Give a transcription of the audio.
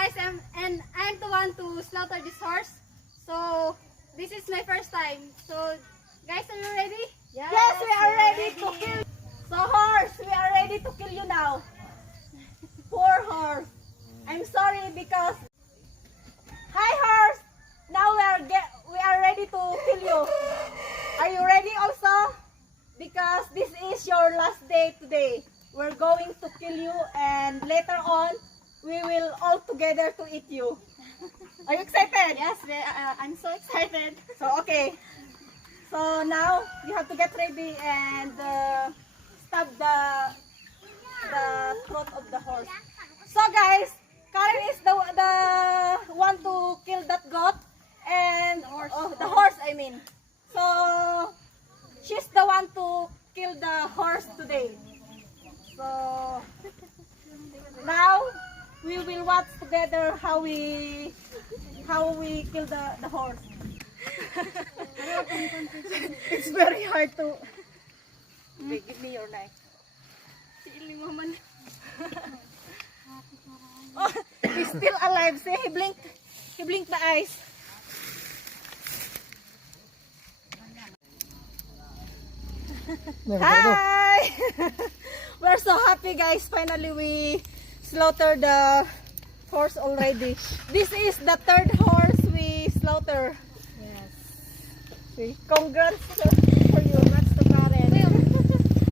guys, and I'm the one to slaughter this horse. So this is my first time. So guys, are you ready? Yes, we are ready to kill. So horse, we are ready to kill you now. Poor horse. I'm sorry because. Hi horse. Now we are ready to kill you. Are you ready also? Because this is your last day today. We're going to kill you and later on we will all together to eat you. Are you excited? Yes, I'm so excited. So okay. So now you have to get ready and stab the throat of the horse. So guys, Karen is the one to kill that goat and the horse I mean. So she's the one to kill the horse today. So now we will watch together how we kill the horse. It's very hard to. Okay, give me your knife. Oh, he's still alive. See, he blinked the eyes. Hi! We're so happy guys. Finally we slaughtered the horse already. This is the third horse we slaughter. Yes. See, congrats.